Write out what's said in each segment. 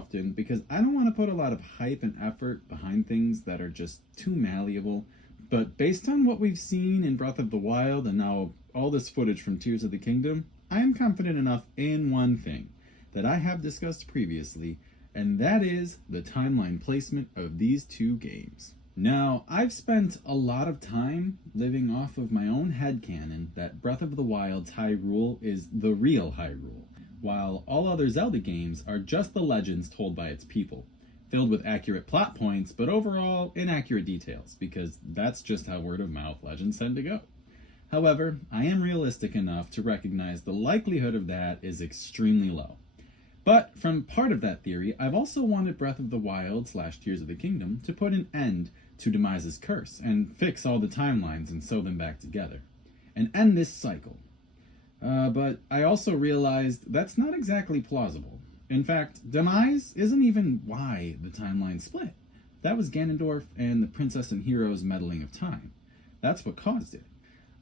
often because I don't want to put a lot of hype and effort behind things that are just too malleable. But based on what we've seen in Breath of the Wild and now all this footage from Tears of the Kingdom, I am confident enough in one thing that I have discussed previously, and that is the timeline placement of these two games. Now, I've spent a lot of time living off of my own headcanon that Breath of the Wild's Hyrule is the real Hyrule, while all other Zelda games are just the legends told by its people, filled with accurate plot points, but overall inaccurate details, because that's just how word-of-mouth legends tend to go. However, I am realistic enough to recognize the likelihood of that is extremely low. But from part of that theory, I've also wanted Breath of the Wild / Tears of the Kingdom to put an end to Demise's curse and fix all the timelines and sew them back together, and end this cycle. But I also realized that's not exactly plausible. In fact, Demise isn't even why the timeline split. That was Ganondorf and the Princess and Hero's meddling of time. That's what caused it.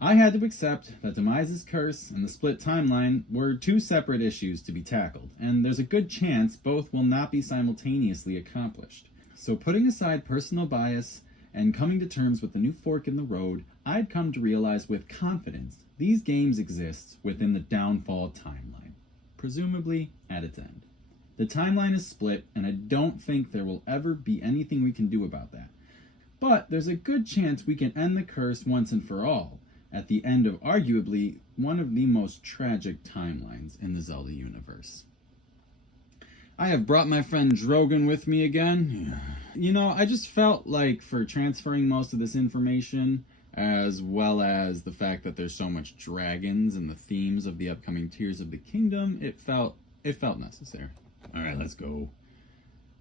I had to accept that Demise's curse and the split timeline were two separate issues to be tackled, and there's a good chance both will not be simultaneously accomplished. So putting aside personal bias and coming to terms with the new fork in the road, I'd come to realize with confidence these games exist within the Downfall timeline, presumably at its end. The timeline is split, and I don't think there will ever be anything we can do about that. But there's a good chance we can end the curse once and for all, at the end of arguably one of the most tragic timelines in the Zelda universe. I have brought my friend Drogon with me again. You know, I just felt like for transferring most of this information, as well as the fact that there's so much dragons and the themes of the upcoming Tears of the Kingdom, it felt necessary. Alright, let's go.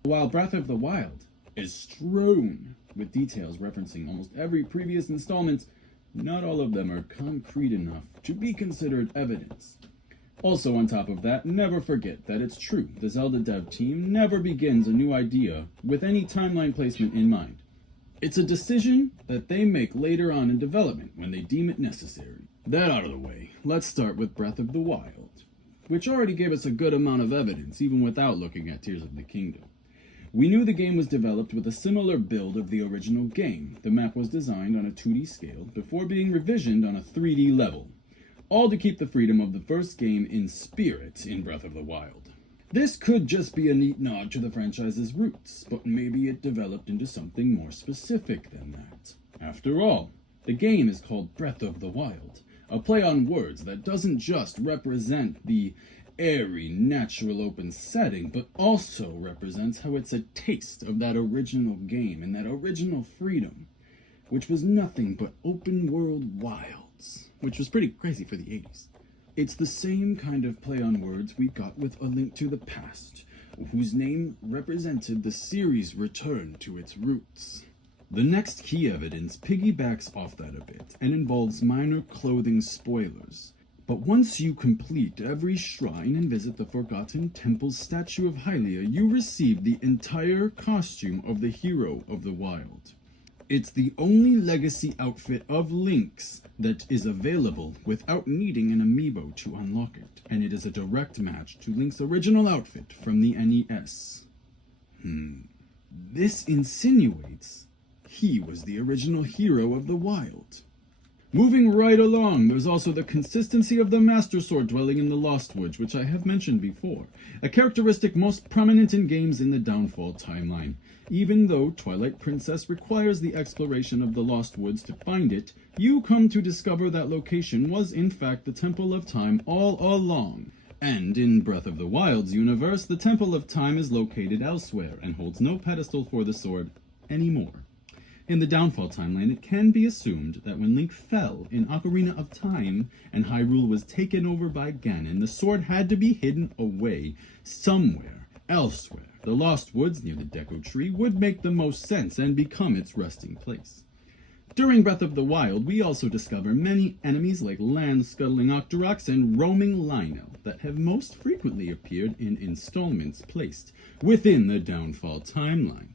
While Breath of the Wild is strewn with details referencing almost every previous installment, not all of them are concrete enough to be considered evidence. Also on top of that, never forget that it's true, the Zelda dev team never begins a new idea with any timeline placement in mind. It's a decision that they make later on in development when they deem it necessary. That out of the way, let's start with Breath of the Wild, which already gave us a good amount of evidence even without looking at Tears of the Kingdom. We knew the game was developed with a similar build of the original game. The map was designed on a 2D scale before being revisioned on a 3D level, all to keep the freedom of the first game in spirit in Breath of the Wild. This could just be a neat nod to the franchise's roots, but maybe it developed into something more specific than that. After all, the game is called Breath of the Wild, a play on words that doesn't just represent the airy, natural open setting, but also represents how it's a taste of that original game and that original freedom, which was nothing but open world wilds, which was pretty crazy for the 80s. It's the same kind of play on words we got with A Link to the Past, whose name represented the series' return to its roots. The next key evidence piggybacks off that a bit and involves minor clothing spoilers. But once you complete every shrine and visit the Forgotten Temple's statue of Hylia, you receive the entire costume of the hero of the Wild. It's the only legacy outfit of Link's that is available without needing an amiibo to unlock it, and it is a direct match to Link's original outfit from the NES. This insinuates he was the original hero of the Wild. Moving right along, there's also the consistency of the Master Sword dwelling in the Lost Woods, which I have mentioned before, a characteristic most prominent in games in the Downfall timeline. Even though Twilight Princess requires the exploration of the Lost Woods to find it, you come to discover that location was in fact the Temple of Time all along. And in Breath of the Wild's universe, the Temple of Time is located elsewhere and holds no pedestal for the sword anymore. In the Downfall timeline, it can be assumed that when Link fell in Ocarina of Time and Hyrule was taken over by Ganon, the sword had to be hidden away somewhere, elsewhere. The Lost Woods near the Deku Tree would make the most sense and become its resting place. During Breath of the Wild, we also discover many enemies like land-scuttling Octoroks and roaming Lynel that have most frequently appeared in installments placed within the Downfall timeline.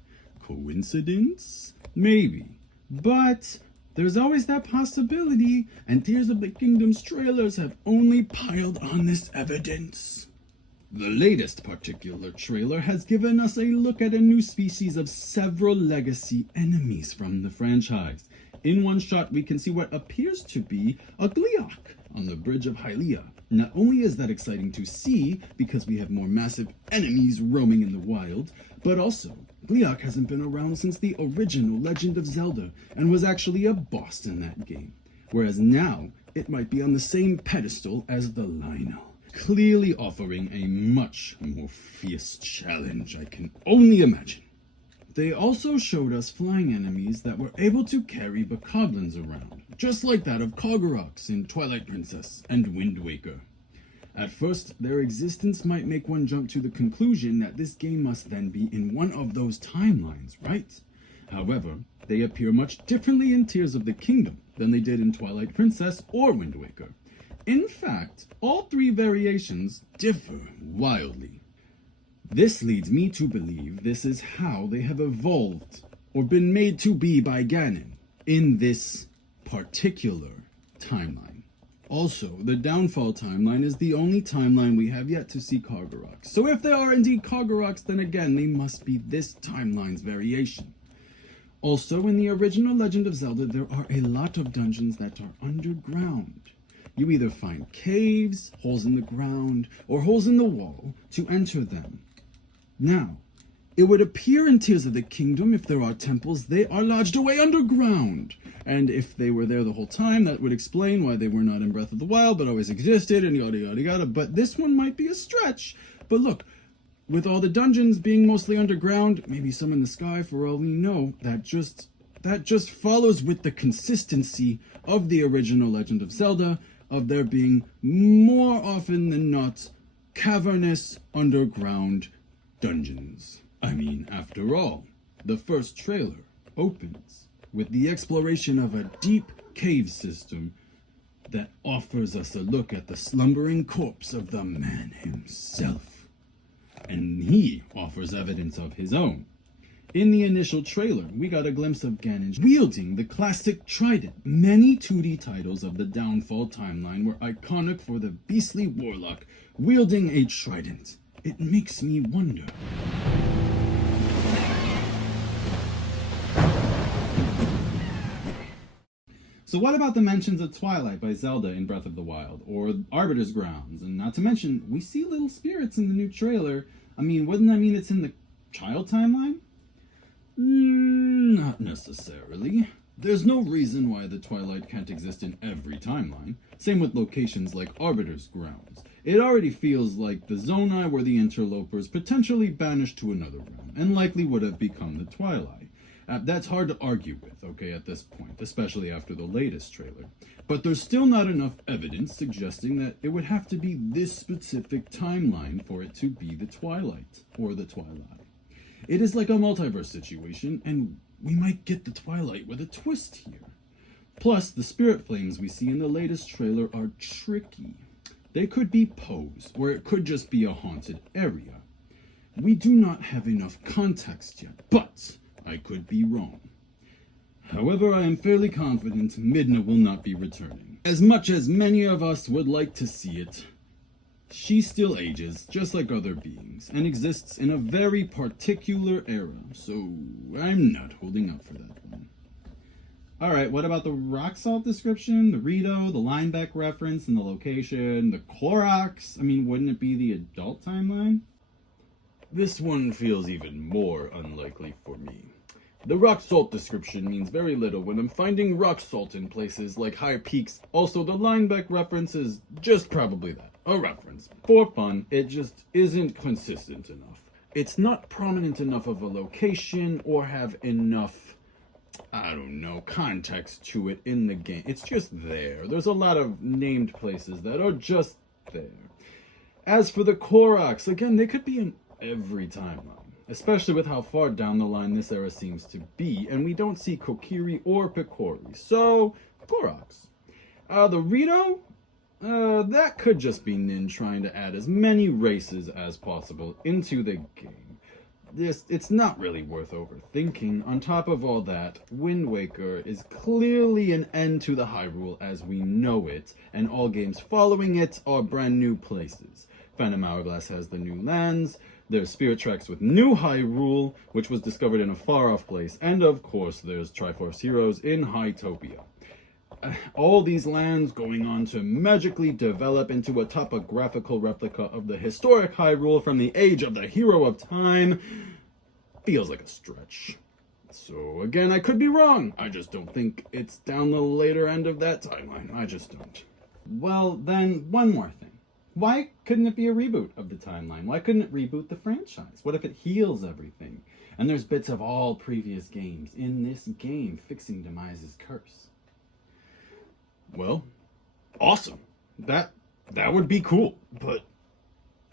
Coincidence? Maybe. But there's always that possibility, and Tears of the Kingdom's trailers have only piled on this evidence. The latest particular trailer has given us a look at a new species of several legacy enemies from the franchise. In one shot, we can see what appears to be a Gleeok on the bridge of Hylia. Not only is that exciting to see, because we have more massive enemies roaming in the wild, but also, Gleeok hasn't been around since the original Legend of Zelda, and was actually a boss in that game. Whereas now, it might be on the same pedestal as the Lionel, clearly offering a much more fierce challenge I can only imagine. They also showed us flying enemies that were able to carry bokoblins around, just like that of Kogoroks in Twilight Princess and Wind Waker. At first, their existence might make one jump to the conclusion that this game must then be in one of those timelines, right? However, they appear much differently in Tears of the Kingdom than they did in Twilight Princess or Wind Waker. In fact, all three variations differ wildly. This leads me to believe this is how they have evolved, or been made to be by Ganon, in this particular timeline. Also, the Downfall timeline is the only timeline we have yet to see Kogoroks. So if there are indeed Kogoroks, then again, they must be this timeline's variation. Also, in the original Legend of Zelda, there are a lot of dungeons that are underground. You either find caves, holes in the ground, or holes in the wall to enter them. Now, it would appear in Tears of the Kingdom, if there are temples, they are lodged away underground. And if they were there the whole time, that would explain why they were not in Breath of the Wild, but always existed, and yada yada yada. But this one might be a stretch. But look, with all the dungeons being mostly underground, maybe some in the sky for all we know, that just follows with the consistency of the original Legend of Zelda, of there being more often than not cavernous underground dungeons. I mean, after all, the first trailer opens with the exploration of a deep cave system that offers us a look at the slumbering corpse of the man himself. And he offers evidence of his own. In the initial trailer, we got a glimpse of Ganon wielding the classic trident. Many 2D titles of the Downfall timeline were iconic for the beastly warlock wielding a trident. It makes me wonder. So what about the mentions of Twilight by Zelda in Breath of the Wild, or Arbiter's Grounds? And not to mention, we see little spirits in the new trailer. I mean, wouldn't that mean it's in the child timeline? Not necessarily. There's no reason why the Twilight can't exist in every timeline. Same with locations like Arbiter's Grounds. It already feels like the Zonai were the interlopers potentially banished to another realm, and likely would have become the Twilight. That's hard to argue with, okay, at this point, especially after the latest trailer. But there's still not enough evidence suggesting that it would have to be this specific timeline for it to be the Twilight, or the Twilight. It is like a multiverse situation, and we might get the Twilight with a twist here. Plus, the spirit flames we see in the latest trailer are tricky. They could be posed, or it could just be a haunted area. We do not have enough context yet, but I could be wrong. However, I am fairly confident Midna will not be returning. As much as many of us would like to see it, she still ages, just like other beings, and exists in a very particular era, so I'm not holding up for that one. Alright, what about the rock salt description, the Rito, the lineback reference, and the location, the Koroks? I mean, wouldn't it be the adult timeline? This one feels even more unlikely for me. The rock salt description means very little when I'm finding rock salt in places like high peaks. Also, the lineback reference is just probably that. A reference. For fun, it just isn't consistent enough. It's not prominent enough of a location or have enough, I don't know, context to it in the game. It's just there. There's a lot of named places that are just there. As for the Koroks, again, they could be in every timeline, especially with how far down the line this era seems to be, and we don't see Kokiri or Picori, so Koroks. The Rito? That could just be Nin trying to add as many races as possible into the game. It's not really worth overthinking. On top of all that, Wind Waker is clearly an end to the Hyrule as we know it, and all games following it are brand new places. Phantom Hourglass has the new lands. There's Spirit Tracks with new Hyrule, which was discovered in a far-off place. And of course, there's Triforce Heroes in Hytopia. All these lands going on to magically develop into a topographical replica of the historic Hyrule from the age of the Hero of Time feels like a stretch. So again, I could be wrong. I just don't think it's down the later end of that timeline. I just don't. Well, then, one more thing. Why couldn't it be a reboot of the timeline? Why couldn't it reboot the franchise? What if it heals everything? And there's bits of all previous games in this game fixing Demise's curse. Well, awesome. That would be cool. But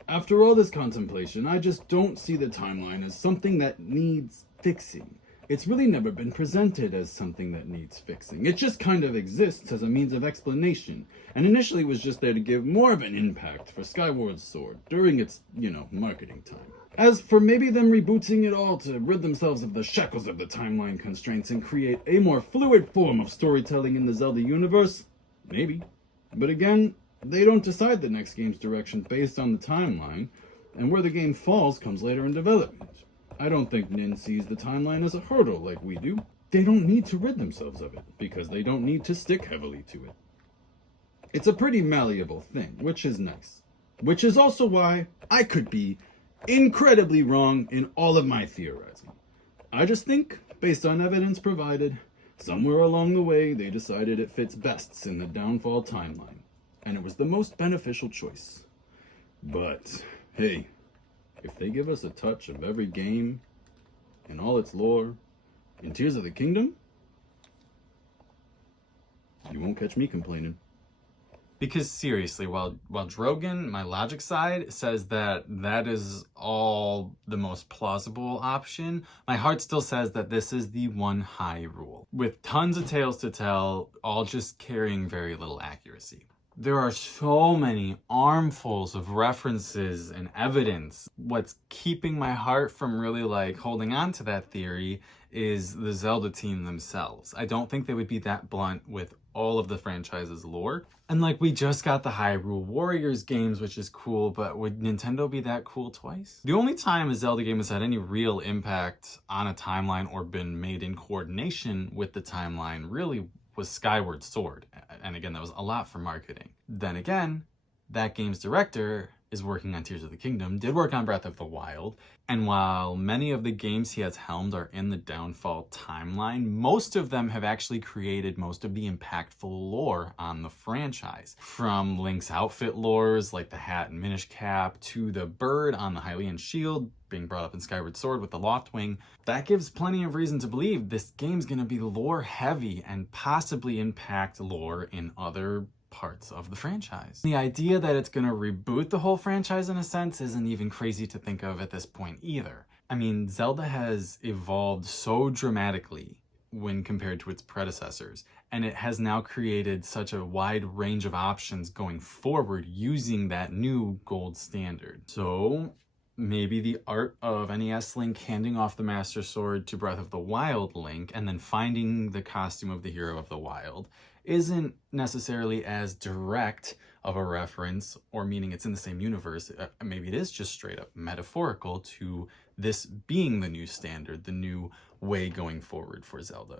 after all this contemplation, I just don't see the timeline as something that needs fixing. It's really never been presented as something that needs fixing. It just kind of exists as a means of explanation, and initially was just there to give more of an impact for Skyward Sword during its, marketing time. As for maybe them rebooting it all to rid themselves of the shackles of the timeline constraints and create a more fluid form of storytelling in the Zelda universe, maybe. But again, they don't decide the next game's direction based on the timeline, and where the game falls comes later in development. I don't think Nin sees the timeline as a hurdle like we do. They don't need to rid themselves of it, because they don't need to stick heavily to it. It's a pretty malleable thing, which is nice. Which is also why I could be incredibly wrong in all of my theorizing. I just think, based on evidence provided, somewhere along the way they decided it fits best in the downfall timeline, and it was the most beneficial choice. But, hey, if they give us a touch of every game and all its lore in Tears of the Kingdom, you won't catch me complaining. Because seriously, while Drogon, my logic side, says that is all the most plausible option, my heart still says that this is the one Hyrule, with tons of tales to tell, all just carrying very little accuracy. There are so many armfuls of references and evidence. What's keeping my heart from really holding on to that theory is the Zelda team themselves. I don't think they would be that blunt with all of the franchise's lore. And we just got the Hyrule Warriors games, which is cool, but would Nintendo be that cool twice? The only time a Zelda game has had any real impact on a timeline or been made in coordination with the timeline really was Skyward Sword, and again, that was a lot for marketing. Then again, that game's director is working on Tears of the Kingdom, did work on Breath of the Wild, and while many of the games he has helmed are in the downfall timeline, most of them have actually created most of the impactful lore on the franchise. From Link's outfit lores, like the hat and Minish Cap, to the bird on the Hylian shield, being brought up in Skyward Sword with the Loftwing, that gives plenty of reason to believe this game's gonna be lore heavy and possibly impact lore in other parts of the franchise. The idea that it's gonna reboot the whole franchise in a sense isn't even crazy to think of at this point either. I mean, Zelda has evolved so dramatically when compared to its predecessors, and it has now created such a wide range of options going forward using that new gold standard. So maybe the art of NES Link handing off the Master Sword to Breath of the Wild Link and then finding the costume of the Hero of the Wild isn't necessarily as direct of a reference or meaning it's in the same universe. Maybe it is just straight up metaphorical to this being the new standard, the new way going forward for Zelda.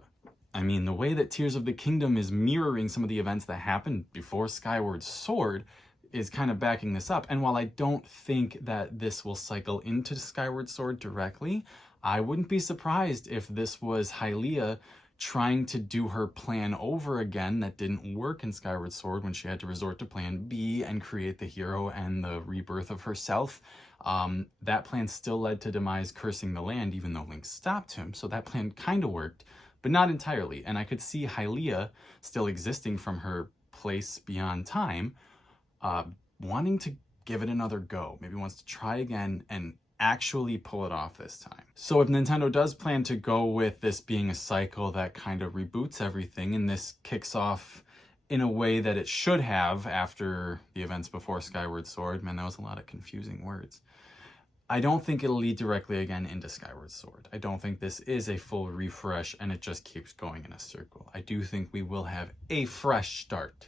I mean, the way that Tears of the Kingdom is mirroring some of the events that happened before Skyward Sword is kind of backing this up. And while I don't think that this will cycle into Skyward Sword directly, I wouldn't be surprised if this was Hylia trying to do her plan over again that didn't work in Skyward Sword when she had to resort to plan B and create the hero and the rebirth of herself. That plan still led to Demise cursing the land even though Link stopped him, so that plan kind of worked, but not entirely. And I could see Hylia still existing from her place beyond time, wanting to give it another go, maybe wants to try again and actually pull it off this time. So if Nintendo does plan to go with this being a cycle that kind of reboots everything, and this kicks off in a way that it should have after the events before Skyward Sword, man, that was a lot of confusing words, I don't think it'll lead directly again into Skyward Sword. I don't think this is a full refresh and it just keeps going in a circle. I do think we will have a fresh start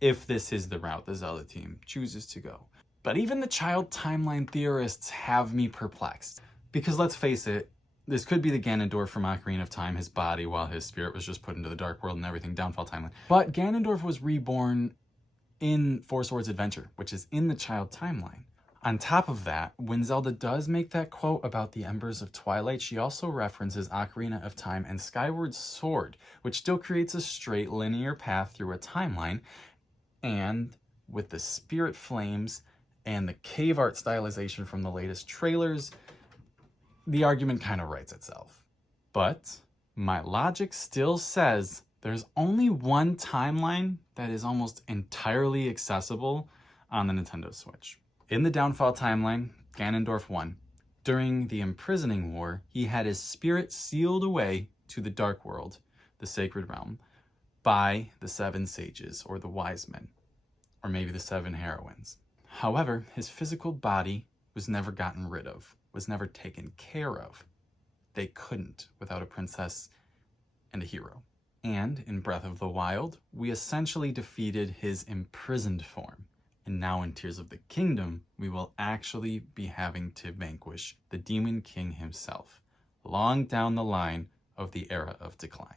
if this is the route the Zelda team chooses to go. But even the child timeline theorists have me perplexed. Because let's face it, this could be the Ganondorf from Ocarina of Time, his body, while his spirit was just put into the Dark World and everything, Downfall Timeline. But Ganondorf was reborn in Four Swords Adventure, which is in the child timeline. On top of that, when Zelda does make that quote about the Embers of Twilight, she also references Ocarina of Time and Skyward Sword, which still creates a straight linear path through a timeline. And with the spirit flames and the cave art stylization from the latest trailers, the argument kind of writes itself. But my logic still says there's only one timeline that is almost entirely accessible on the Nintendo Switch. In the Downfall timeline, Ganondorf won. During the Imprisoning War, he had his spirit sealed away to the Dark World, the Sacred Realm, by the 7 sages, or the wise men, or maybe the 7 heroines. However, his physical body was never gotten rid of, was never taken care of. They couldn't without a princess and a hero. And in Breath of the Wild, we essentially defeated his imprisoned form. And now in Tears of the Kingdom, we will actually be having to vanquish the Demon King himself, long down the line of the Era of Decline.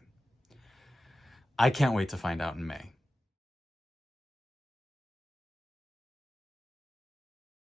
I can't wait to find out in May.